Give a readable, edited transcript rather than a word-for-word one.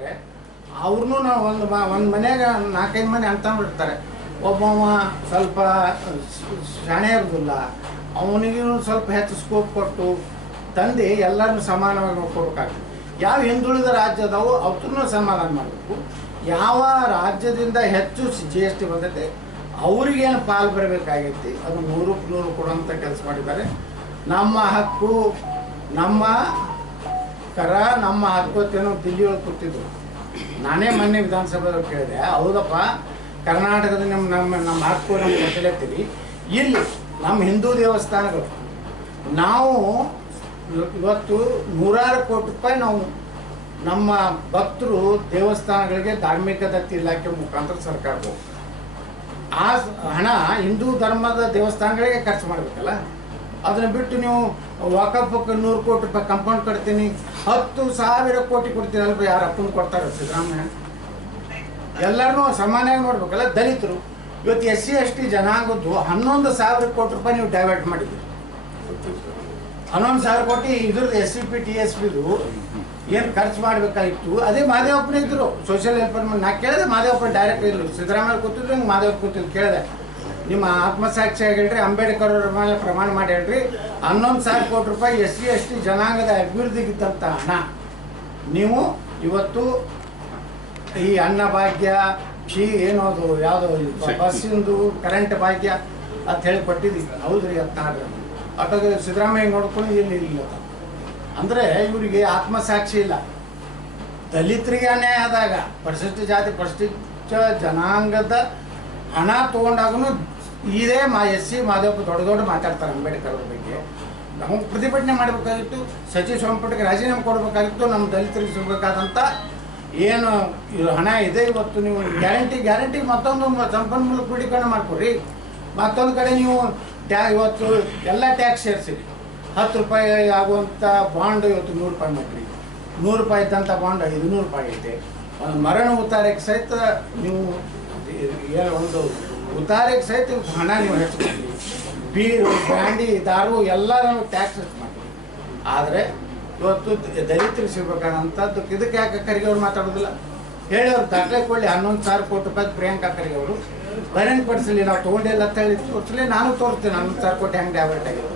ಮಾಡಿದ್ದಾರೆ. ಅವ್ರನ್ನೂ ನಾವು ಒಂದು ಮನೆಯಾಗ 4-5 ಮನೆ ಅಂತಂದ್ಬಿಡ್ತಾರೆ. ಒಬ್ಬವ ಸ್ವಲ್ಪ ಶಾಣೆ ಇರೋದಿಲ್ಲ, ಅವನಿಗೂ ಸ್ವಲ್ಪ ಹೆಚ್ಚು ಸ್ಕೋಪ್ ಕೊಟ್ಟು ತಂದೆ ಎಲ್ಲರನ್ನೂ ಸಮಾನವಾಗಿ ನೋಡ್ಕೊಡ್ಬೇಕಾಗ್ತದೆ. ಯಾವ ಹಿಂದುಳಿದ ರಾಜ್ಯ ಅದಾವೋ ಅವ್ರನ್ನೂ ಸಮಾಧಾನ ಮಾಡಬೇಕು. ಯಾವ ರಾಜ್ಯದಿಂದ ಹೆಚ್ಚು GST ಬಂದೈತೆ ಅವ್ರಿಗೇನು ಪಾಲು ಬರಬೇಕಾಗೈತಿ ಅದು 100ಕ್ಕೆ 100 ಕೊಡುವಂಥ ಕೆಲಸ ಮಾಡಿದ್ದಾರೆ. ನಮ್ಮ ಹಕ್ಕು, ನಮ್ಮ ಕರ, ನಮ್ಮ ಹಕ್ಕು ದಿಲ್ಲಿಯೊಳಗೆ ಕೂತಿದ್ರು. ನಾನೇ ಮೊನ್ನೆ ವಿಧಾನಸಭೆದಾಗ ಕೇಳಿದೆ, ಹೌದಪ್ಪ ಕರ್ನಾಟಕದ ನಮ್ಮ ಹಕ್ಕು ನಮ್ಗೆ ಗೊತ್ತಿಲ್ಲತ್ತೀವಿ. ಇಲ್ಲಿ ನಮ್ಮ ಹಿಂದೂ ದೇವಸ್ಥಾನಗಳು ನಾವು ಇವತ್ತು 100 ಕೋಟಿ ರೂಪಾಯಿ ನಾವು ನಮ್ಮ ಭಕ್ತರು ದೇವಸ್ಥಾನಗಳಿಗೆ ಧಾರ್ಮಿಕ ದತ್ತಿ ಇಲಾಖೆ ಮುಖಾಂತರ ಸರ್ಕಾರಕ್ಕೆ ಆ ಹಣ ಹಿಂದೂ ಧರ್ಮದ ದೇವಸ್ಥಾನಗಳಿಗೆ ಖರ್ಚು ಮಾಡಬೇಕಲ್ಲ. ಅದನ್ನು ಬಿಟ್ಟು ನೀವು ವಕಫಕ್ಕೆ 100 ಕೋಟಿ ರೂಪಾಯಿ ಕಂಪೌಂಡ್ ಕಟ್ತೀನಿ, 10,000 ಕೋಟಿ ಕೊಡ್ತೀನಿ ಅಲ್ರಿ. ಯಾರು ಅಪ್ಪನ ಕೊಡ್ತಾರೆ? ಸಿದ್ದರಾಮಯ್ಯ. ಎಲ್ಲರನ್ನೂ ಸಮಾನವಾಗಿ ನೋಡ್ಬೇಕಲ್ಲ. ದಲಿತರು ಇವತ್ತು SC ST ಜನಾಂಗದ್ದು 11,000 ಕೋಟಿ ರೂಪಾಯಿ ನೀವು ಡೈವರ್ಟ್ ಮಾಡಿದ್ರಿ. 11,000 ಕೋಟಿ ಇದ್ರದ್ದು SCP TSPದು ಏನು ಖರ್ಚು ಮಾಡಬೇಕಾಗಿತ್ತು ಅದೇ ಮಹದೇವಪ್ಪನ ಇದ್ರು ಸೋಷಿಯಲ್ ವೆಲ್ಫೇರ್. ನಾ ಕೇಳಿದೆ, ಮಹದೇವಪ್ಪನ ಡೈರೆಕ್ಟ್ ಇದ್ರು, ಸಿದ್ದರಾಮಯ್ಯ ಕೂತಿದ್ರು, ಹಿಂಗೆ ಮಹದೇವಪ್ಪ ಕೂತಿದ್ರು. ಕೇಳಿದೆ, ನಿಮ್ಮ ಆತ್ಮಸಾಕ್ಷಿಯಾಗಿ ಹೇಳ್ರಿ, ಅಂಬೇಡ್ಕರ್ ಅವ್ರ ಮೇಲೆ ಪ್ರಮಾಣ ಮಾಡಿ ಹೇಳ್ರಿ, 11,000 ಕೋಟಿ ರೂಪಾಯಿ SC ST ಜನಾಂಗದ ಅಭಿವೃದ್ಧಿಗಿದ್ದಂಥ ಹಣ ನೀವು ಇವತ್ತು ಈ ಅನ್ನ ಭಾಗ್ಯ ಏನೋದು ಯಾವುದೋ ಬಸ್ಸಿಂದು ಕರೆಂಟ್ ಭಾಗ್ಯ ಅಂತ ಹೇಳಿ ಕೊಟ್ಟಿದ್ದೀವಿ. ಹೌದ್ರಿ ಅಂತ ಆಟೋಗೆ ಸಿದ್ದರಾಮಯ್ಯ ನೋಡ್ಕೊಂಡು ಇಲ್ಲಿ ಇಲ್ಲ ಅಂದರೆ ಇವರಿಗೆ ಆತ್ಮಸಾಕ್ಷಿ ಇಲ್ಲ. ದಲಿತರಿಗೆ ಅನ್ಯಾಯ ಆದಾಗ, ಪರಿಶಿಷ್ಟ ಜಾತಿ ಪರಿಶಿಷ್ಟ ಜನಾಂಗದ ಹಣ ತೊಗೊಂಡಾಗೂ ಇದೇ SC ಮಾದೇವಪ್ಪ ದೊಡ್ಡ ಮಾತಾಡ್ತಾರೆ ಅಂಬೇಡ್ಕರ್ ಅವ್ರ ಬಗ್ಗೆ. ನಾವು ಪ್ರತಿಭಟನೆ ಮಾಡಬೇಕಾಗಿತ್ತು, ಸಚಿವ ಸಂಪುಟಕ್ಕೆ ರಾಜೀನಾಮೆ ಕೊಡಬೇಕಾಗಿತ್ತು. ನಮ್ಮ ದಲಿತರಿಗೆ ಸಿಗಬೇಕಾದಂಥ ಏನು ಹಣ ಇದೆ ಇವತ್ತು ನೀವು ಗ್ಯಾರಂಟಿ ಮತ್ತೊಂದು ಸಂಪನ್ಮೂಲ ಕ್ರೋಢೀಕರಣ ಮಾಡ್ಕೊಡ್ರಿ. ಮತ್ತೊಂದು ಕಡೆ ನೀವು ಇವತ್ತು ಎಲ್ಲ ಟ್ಯಾಕ್ಸ್ ಸೇರಿಸಿರಿ. 10 ರೂಪಾಯಿ ಆಗುವಂಥ ಬಾಂಡ್ ಇವತ್ತು 100 ರೂಪಾಯಿ ಮಾಡಿರಿ. 100 ರೂಪಾಯಿ ಇದ್ದಂಥ ಬಾಂಡ್ 500 ರೂಪಾಯಿ ಐತೆ. ಒಂದು ಮರಣ ಉತ್ತಾರಕ್ಕೆ ಸಹಿತ ನೀವು ಒಂದು ಉತ್ತಾರಕ್ಕೆ ಸಹಿತ ಹಣ ನೀವು ಹೆಚ್ಚಿಕೊಡ್ರಿ. ಬೀರು, ಬ್ರ್ಯಾಂಡಿ, ದಾರು ಎಲ್ಲ ನಾವು ಟ್ಯಾಕ್ಸ್ ಹೆಚ್ಚು ಮಾಡ್ತೀವಿ. ಆದರೆ ಇವತ್ತು ದಲಿತರಿಗೆ ಸಿಗಬೇಕಾದಂಥದ್ದು ಇದಕ್ಕೆ ಯಾಕೆ ಖರ್ಗೆ ಅವ್ರು ಮಾತಾಡೋದಿಲ್ಲ? ಹೇಳಿ ಅವ್ರು ದಾಖಲೆ ಕೊಡಲಿ. 11,000 ಕೋಟಿ ರೂಪಾಯಿ ಪ್ರಿಯಾಂಕಾ ಖರ್ಗೆ ಅವರು ಬರೆಂಟ್ ಪಡಿಸಲಿ. ನಾವು ತೊಗೊಂಡಿಲ್ಲ ಅಂತ ಹೇಳಿ ತೋರಿಸಲಿ, ನಾನು ತೋರಿಸ್ತೀನಿ 11,000 ಕೋಟಿ ಹೆಂಗೆ ಡೈವರ್ಟ್ ಆಗಿದೆ.